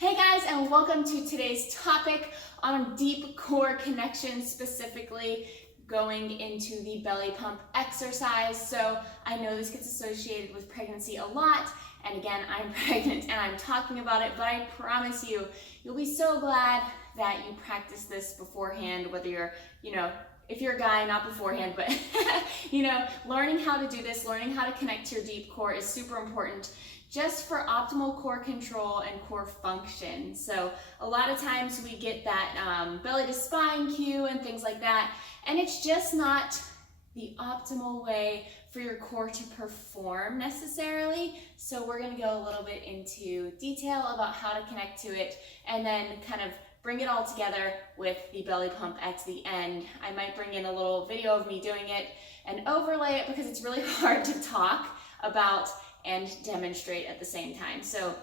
Hey guys, and welcome to today's topic on deep core connection, specifically going into the belly pump exercise. So I know this gets associated with pregnancy a lot, and again, I'm pregnant and I'm talking about it, but I promise you'll be so glad that you practice this beforehand, whether you're, if you're a guy, not beforehand, but learning how to do this, learning how to connect to your deep core is super important just for optimal core control and core function. So a lot of times we get that belly to spine cue and things like that, and it's just not the optimal way for your core to perform necessarily. So we're gonna go a little bit into detail about how to connect to it and then kind of bring it all together with the belly pump at the end. I might bring in a little video of me doing it and overlay it because it's really hard to talk about and demonstrate at the same time. So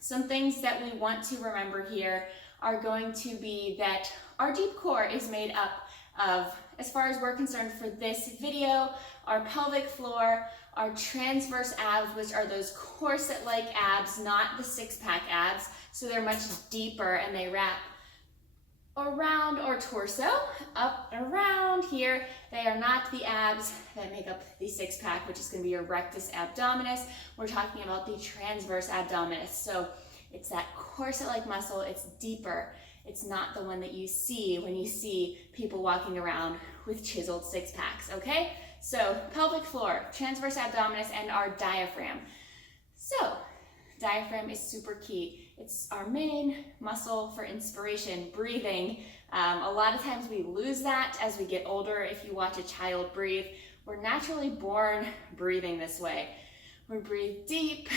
some things that we want to remember here are going to be that our deep core is made up of, as far as we're concerned for this video, our pelvic floor, our transverse abs, which are those corset-like abs, not the six-pack abs. So they're much deeper and they wrap around our torso, up and around here. They are not the abs that make up the six-pack, which is going to be your rectus abdominis. We're talking about the transverse abdominis. So it's that corset-like muscle, it's deeper. It's not the one that you see when you see people walking around with chiseled six-packs, okay? So pelvic floor, transverse abdominis, and our diaphragm. So diaphragm is super key. It's our main muscle for inspiration, breathing. A lot of times we lose that as we get older. If you watch a child breathe, we're naturally born breathing this way. We breathe deep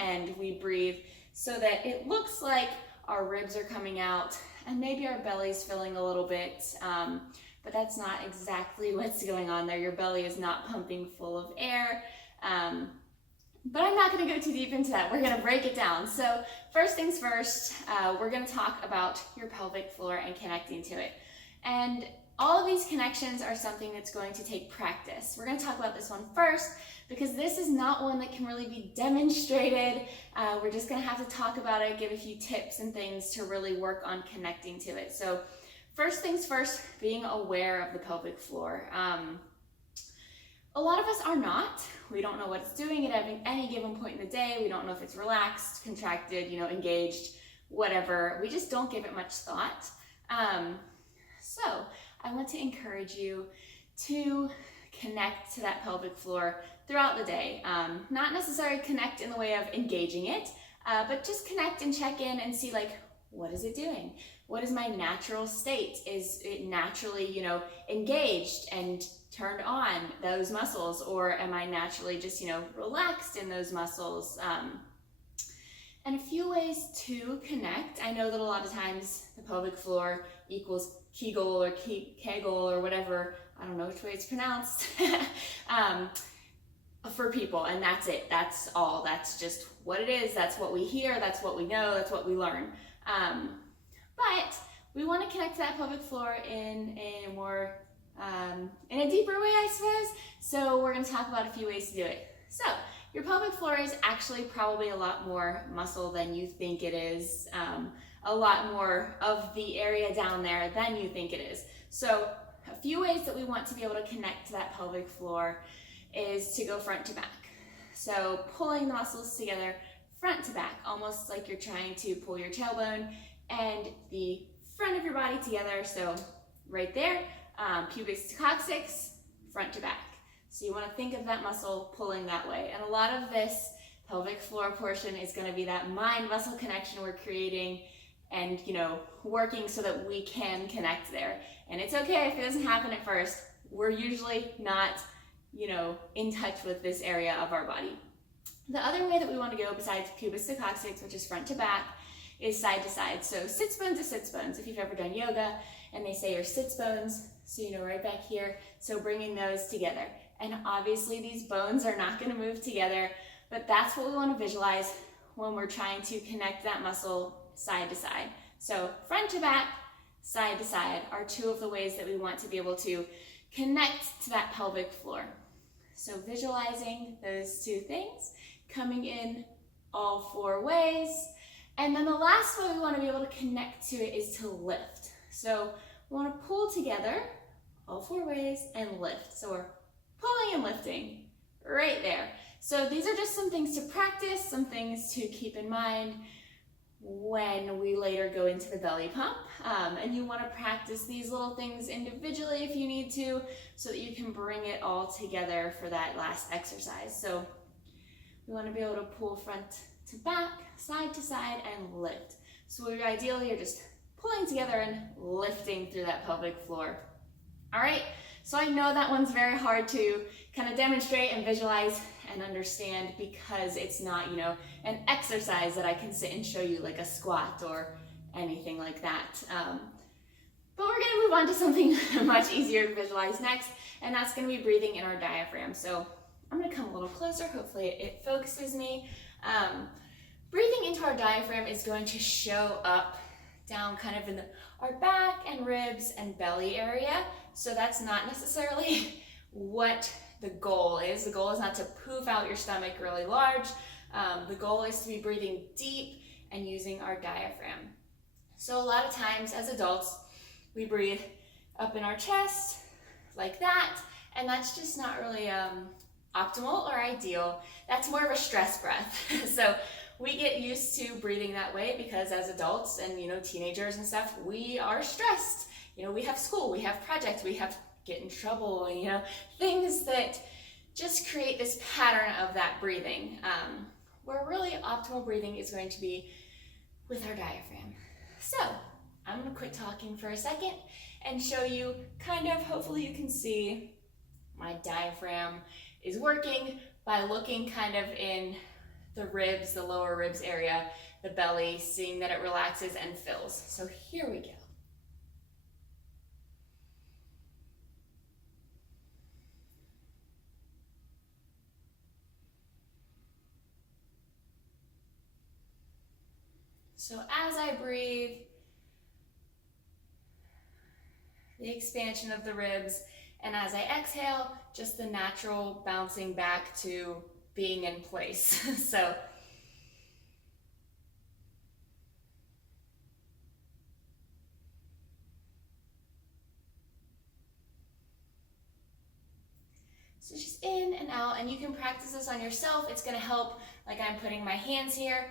and we breathe so that it looks like our ribs are coming out and maybe our belly's filling a little bit, but that's not exactly what's going on there. Your belly is not pumping full of air. But I'm not going to go too deep into that. We're going to break it down. So first things first, we're going to talk about your pelvic floor and connecting to it. And all of these connections are something that's going to take practice. We're going to talk about this one first because this is not one that can really be demonstrated. We're just going to have to talk about it, give a few tips and things to really work on connecting to it. So first things first, being aware of the pelvic floor. A lot of us are not. We don't know what it's doing at any given point in the day. We don't know if it's relaxed, contracted, engaged, whatever. We just don't give it much thought. So I want to encourage you to connect to that pelvic floor throughout the day. Not necessarily connect in the way of engaging it, but just connect and check in and see, like, what is it doing? What is my natural state? Is it naturally, engaged and turned on, those muscles, or am I naturally just, relaxed in those muscles? And a few ways to connect. I know that a lot of times the pelvic floor equals Kegel or Kegel or whatever, I don't know which way it's pronounced, for people, and that's it. That's all. That's just what it is. That's what we hear. That's what we know. That's what we learn. But we want to connect to that pelvic floor in a more in a deeper way, I suppose. So we're going to talk about a few ways to do it. So your pelvic floor is actually probably a lot more muscle than you think it is, a lot more of the area down there than you think it is. So a few ways that we want to be able to connect to that pelvic floor is to go front to back. So pulling the muscles together front to back, almost like you're trying to pull your tailbone and the front of your body together. So right there, pubic to coccyx, front to back. So you want to think of that muscle pulling that way. And a lot of this pelvic floor portion is going to be that mind-muscle connection we're creating and, working so that we can connect there. And it's okay if it doesn't happen at first. We're usually not, in touch with this area of our body. The other way that we want to go besides pubis to coccyx, which is front to back, is side to side. So sits bones to sits bones. If you've ever done yoga and they say your sits bones, so right back here, so bringing those together. And obviously these bones are not going to move together, but that's what we want to visualize when we're trying to connect that muscle side to side. So front to back, side to side are two of the ways that we want to be able to connect to that pelvic floor. So visualizing those two things, coming in all four ways, And then the last way we want to be able to connect to it is to lift. So we want to pull together all 4 ways and lift. So we're pulling and lifting right there. So these are just some things to practice, some things to keep in mind when we later go into the belly pump. And you want to practice these little things individually if you need to, so that you can bring it all together for that last exercise. So we want to be able to pull front to back, side to side, and lift. So ideally you're just pulling together and lifting through that pelvic floor. All right, so I know that one's very hard to kind of demonstrate and visualize and understand, because it's not, you know, an exercise that I can sit and show you like a squat or anything like that. But we're gonna move on to something much easier to visualize next, and that's gonna be breathing in our diaphragm. So I'm gonna come a little closer, hopefully it focuses me. Breathing into our diaphragm is going to show up down kind of in our back and ribs and belly area. So that's not necessarily what the goal is. The goal is not to poof out your stomach really large. The goal is to be breathing deep and using our diaphragm. So a lot of times as adults, we breathe up in our chest like that, and that's just not really optimal or ideal. That's more of a stress breath. So we get used to breathing that way because as adults and, you know, teenagers and stuff, we are stressed. You know, we have school, we have projects, we have get in trouble, you know, things that just create this pattern of that breathing, where really optimal breathing is going to be with our diaphragm. So I'm going to quit talking for a second and show you kind of, hopefully you can see my diaphragm is working by looking kind of in the ribs, the lower ribs area, the belly, seeing that it relaxes and fills. So here we go. So as I breathe, the expansion of the ribs, and as I exhale, just the natural bouncing back to being in place. So just in and out, and you can practice this on yourself. It's going to help, like I'm putting my hands here.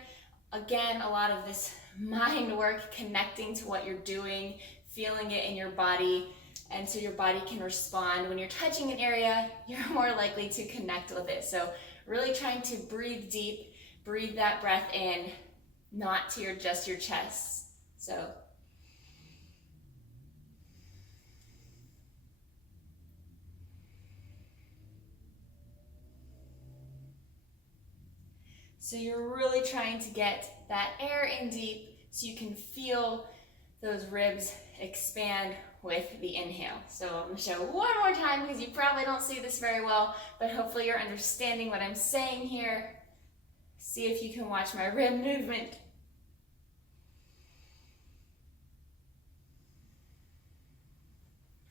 Again, a lot of this mind work, connecting to what you're doing, feeling it in your body, and so your body can respond. When you're touching an area, you're more likely to connect with it. So really trying to breathe deep, breathe that breath in, not to just your chest. So you're really trying to get that air in deep so you can feel those ribs expand with the inhale. So I'm going to show one more time because you probably don't see this very well, but hopefully you're understanding what I'm saying here. See if you can watch my rib movement.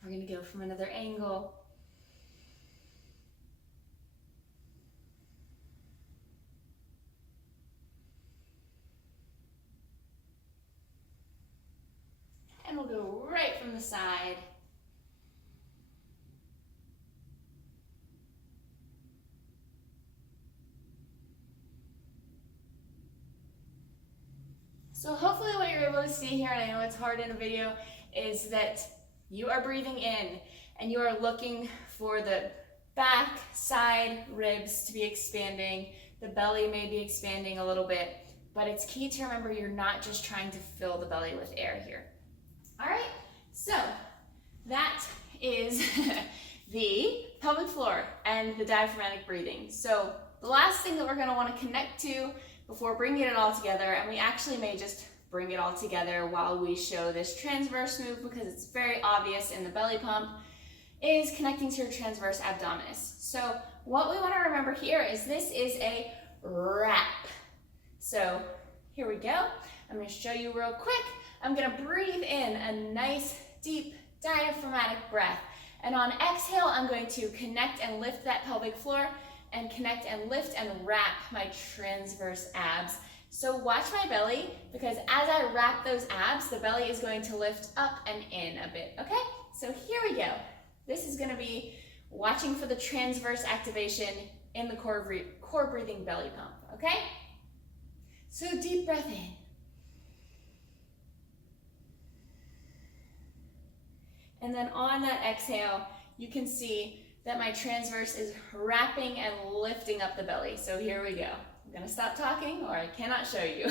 We're going to go from another angle. And we'll go right from the side. So hopefully what you're able to see here, and I know it's hard in a video, is that you are breathing in and you are looking for the back, side, ribs to be expanding. The belly may be expanding a little bit, but it's key to remember you're not just trying to fill the belly with air here. All right, so that is the pelvic floor and the diaphragmatic breathing. So the last thing that we're going to want to connect to before bringing it all together, and we actually may just bring it all together while we show this transverse move because it's very obvious in the belly pump, is connecting to your transverse abdominis. So what we want to remember here is this is a wrap. So here we go. I'm going to show you real quick. I'm going to breathe in a nice, deep, diaphragmatic breath. And on exhale, I'm going to connect and lift that pelvic floor and connect and lift and wrap my transverse abs So watch my belly, because as I wrap those abs, the belly is going to lift up and in a bit, okay? So here we go. This is gonna be watching for the transverse activation in the core breathing belly pump, okay? So deep breath in. And then on that exhale, you can see that my transverse is wrapping and lifting up the belly. So here we go. I'm gonna stop talking or I cannot show you.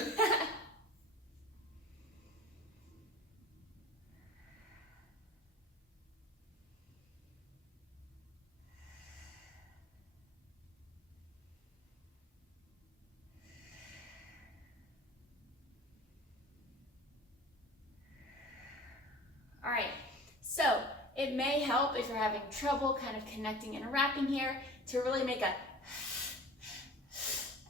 All right, so it may help if you're having trouble kind of connecting and wrapping here to really make a,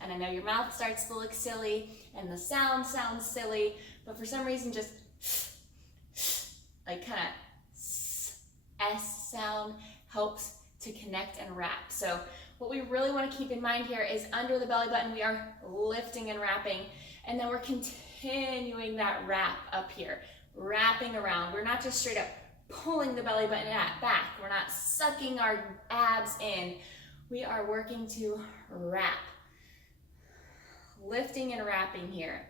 and I know your mouth starts to look silly and the sound sounds silly, but for some reason just like kind of S sound helps to connect and wrap. So what we really want to keep in mind here is under the belly button, we are lifting and wrapping, and then we're continuing that wrap up here, wrapping around. We're not just straight up pulling the belly button back. We're not sucking our abs in. We are working to wrap. Lifting and wrapping here.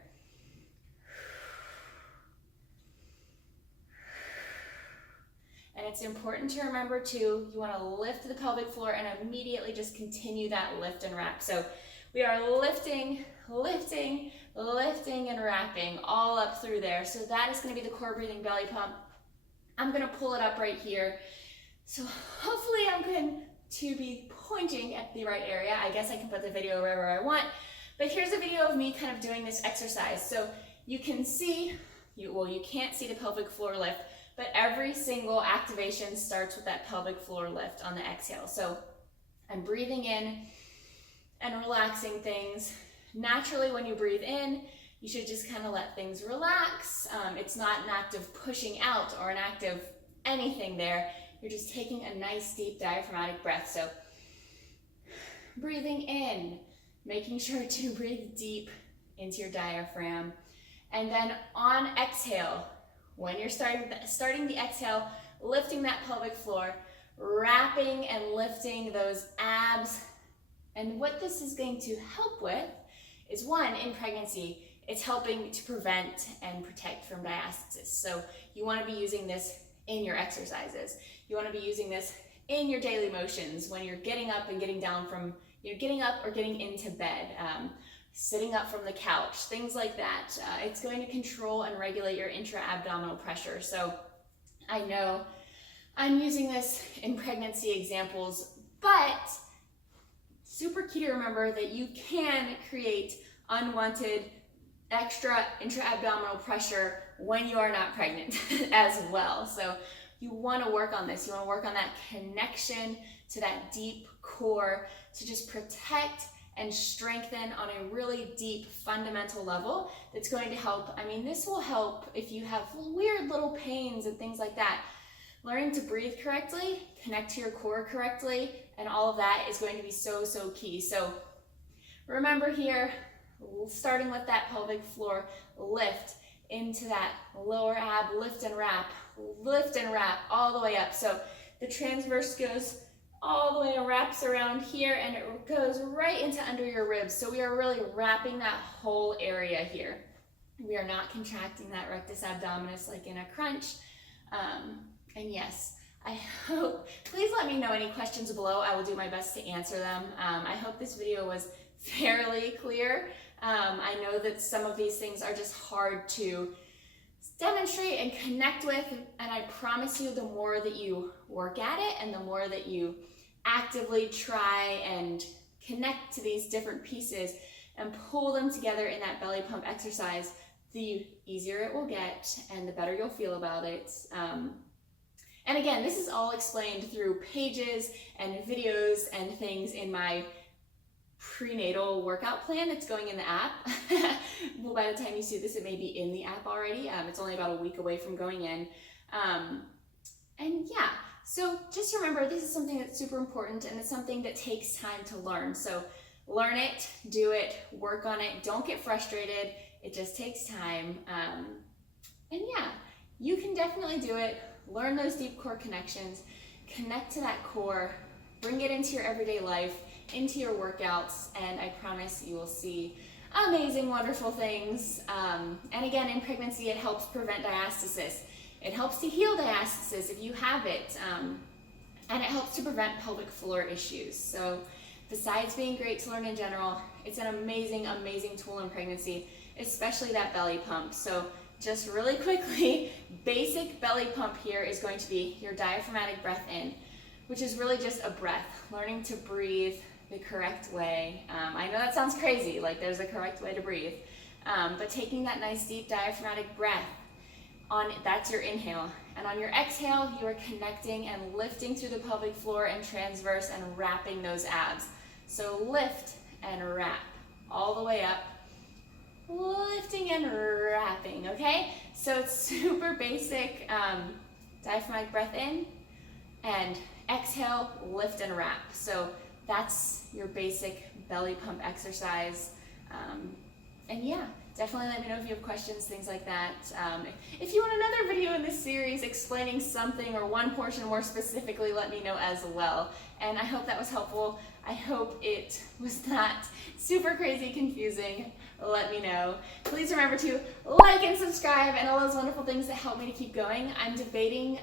And it's important to remember too, you want to lift the pelvic floor and immediately just continue that lift and wrap. So we are lifting, lifting, lifting and wrapping all up through there. So that is going to be the core breathing belly pump. I'm going to pull it up right here. So hopefully I'm going to be pointing at the right area. I guess I can put the video wherever I want. But here's a video of me kind of doing this exercise. So you can see, you can't see the pelvic floor lift, but every single activation starts with that pelvic floor lift on the exhale. So I'm breathing in and relaxing things. Naturally, when you breathe in, you should just kind of let things relax. It's not an act of pushing out or an act of anything there. You're just taking a nice deep diaphragmatic breath. So breathing in, making sure to breathe deep into your diaphragm. And then on exhale, when you're starting the exhale, lifting that pelvic floor, wrapping and lifting those abs. And what this is going to help with is, one, in pregnancy, it's helping to prevent and protect from diastasis. So you want to be using this in your exercises. You want to be using this in your daily motions when you're getting up and getting down from, you're getting up or getting into bed, sitting up from the couch, things like that. It's going to control and regulate your intra-abdominal pressure. So I know I'm using this in pregnancy examples, but super key to remember that you can create unwanted extra intra-abdominal pressure when you are not pregnant as well. So you want to work on this. You want to work on that connection to that deep core to just protect and strengthen on a really deep fundamental level. That's going to help. I mean, this will help if you have weird little pains and things like that. Learning to breathe correctly, connect to your core correctly, and all of that is going to be so, so key. So remember here, starting with that pelvic floor lift into that lower ab, lift and wrap all the way up. So the transverse goes all the way and wraps around here, and it goes right into under your ribs. So we are really wrapping that whole area here. We are not contracting that rectus abdominis like in a crunch. And yes, I hope, please let me know any questions below. I will do my best to answer them. I hope this video was fairly clear. I know that some of these things are just hard to demonstrate and connect with, and I promise you the more that you work at it and the more that you actively try and connect to these different pieces and pull them together in that belly pump exercise, the easier it will get and the better you'll feel about it. And again, this is all explained through pages and videos and things in my prenatal workout plan that's going in the app. Well, by the time you see this, it may be in the app already. It's only about a week away from going in. And yeah, so just remember, this is something that's super important and it's something that takes time to learn. So learn it, do it, work on it. Don't get frustrated. It just takes time. And yeah, you can definitely do it. Learn those deep core connections, connect to that core, bring it into your everyday life, into your workouts, and I promise you will see amazing, wonderful things. And again, in pregnancy, it helps prevent diastasis. It helps to heal diastasis if you have it. And it helps to prevent pelvic floor issues. So besides being great to learn in general, it's an amazing, amazing tool in pregnancy, especially that belly pump. So just really quickly, basic belly pump here is going to be your diaphragmatic breath in, which is really just a breath, learning to breathe the correct way. I know that sounds crazy, like there's a correct way to breathe, but taking that nice deep diaphragmatic breath, that's your inhale. And on your exhale, you are connecting and lifting through the pelvic floor and transverse and wrapping those abs. So lift and wrap all the way up, lifting and wrapping, okay? So it's super basic, diaphragmatic breath in and exhale, lift and wrap. So that's your basic belly pump exercise. And yeah, definitely let me know if you have questions, things like that. If you want another video in this series explaining something or one portion more specifically, let me know as well. And I hope that was helpful. I hope it was not super crazy confusing. Let me know. Please remember to like and subscribe and all those wonderful things that help me to keep going. I'm debating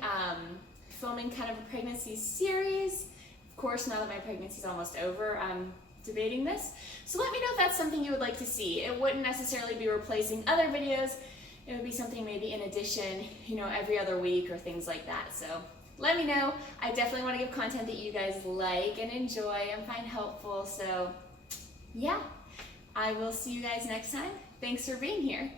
filming kind of a pregnancy series. Of course, now that my pregnancy is almost over, I'm debating this. So let me know if that's something you would like to see. It wouldn't necessarily be replacing other videos. It would be something maybe in addition, every other week or things like that. So let me know. I definitely want to give content that you guys like and enjoy and find helpful. So yeah, I will see you guys next time. Thanks for being here.